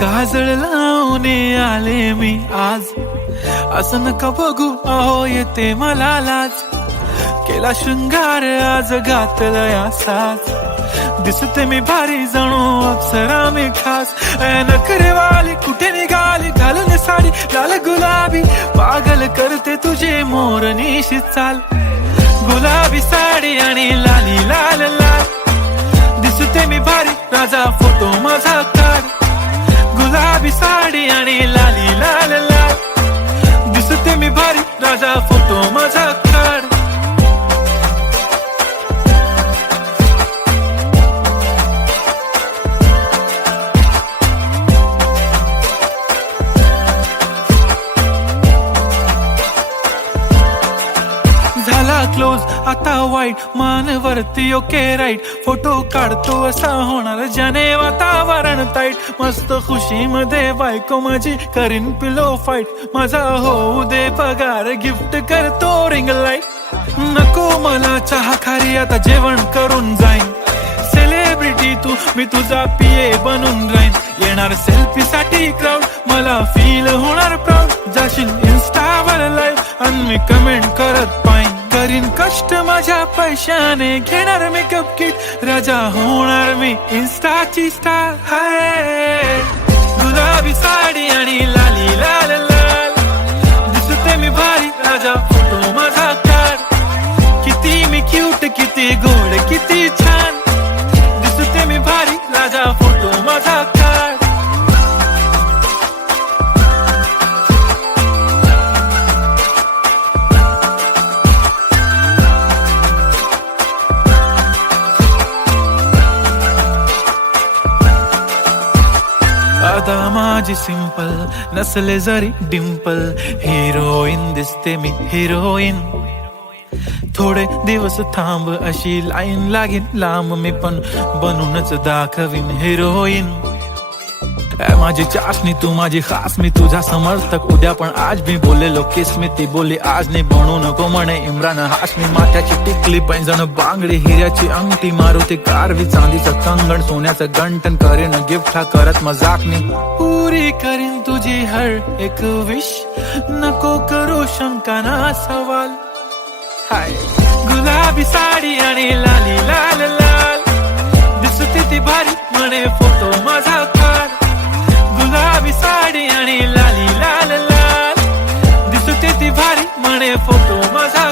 काजळ लावून आले मी आज, असं नका बघू अहो येते मला लाज. केला शृंगार आज घातला साज, दिसते मी भारी जणू अप्सरा मी खास. नखरेवाली कुठे निघाली घालून साडी लाल गुलाबी, पागल करते तुझे मोरनीशी चाल. गुलाबी साडी आणि लाली लाल लाल, दिसते मी भारी राजा फोटो माझा काढ. गुलाबी साडी आणि लाली लाल लाल, दिसते मी भारी राजा फोटो माझा काढ. झाला क्लोज आता वाईट, मानवरती ओके राईट. फोटो काढतो असा होणार ज्याने वातावरण ताईट. मस्त खुशी मध्ये बायको माझी करीन पिलो फाईट. माझा होऊ दे पगार गिफ्ट करतो रिंग लाईट. नको मला चहा खारी आता जेवण करून जाईन. सेलिब्रिटी तू मी तुझा पिये बनून राहीन. येणार सेल्फी साठी क्राऊड मला फील होणार प्राऊड. जाशील इन्स्टावर लाईव्ह आणि मी कमेंट करत पाईन. करीन कष्ट माझ्या पैशाने घेणार मेकअप किट. राजा होणार मी इन्स्टाची स्टार. हाय गुलाबी साडी आणि लाली लाल लाल, दिसते मी भारी राजा फोटो माझा काढ. किती मी क्यूट किती गोड किती छान, दिसते मी भारी राजा फोटो माझा काढ. आता माझी सिंपल नसले जरी डिंपल, हिरोईन दिसते मी हिरोईन. थोडे दिवस थांब अशी लाईन लागेल लांब, मी पण बनूनच दाखवीन हिरोईन. माझी चाशनी तू माझी खास, मी तुझा समर्थक उद्या पण आज. मी बोललेलो किस मी ती बोली आज नाही. बनू नको म्हणे इम्रान हाशमी. माथ्याची टिकली पैंजण बांगडी हिऱ्याची अंगठी, मारुती कारवी चांदीचं कंगण सोन्याचं गंटन. करीन गिफ्ट हा करत मजाक मी, पुरी करीन तुझी हर एक विश. नको करू शंका ना सवाल. हाय गुलाबी साडी आणि लाली लाल लाल, दिसते ती भारी म्हणे फोटो माझा काढ. गुलाबी साडी आणि लाली लाल लाल, दिसते ती भारी म्हणे फोटो माझा.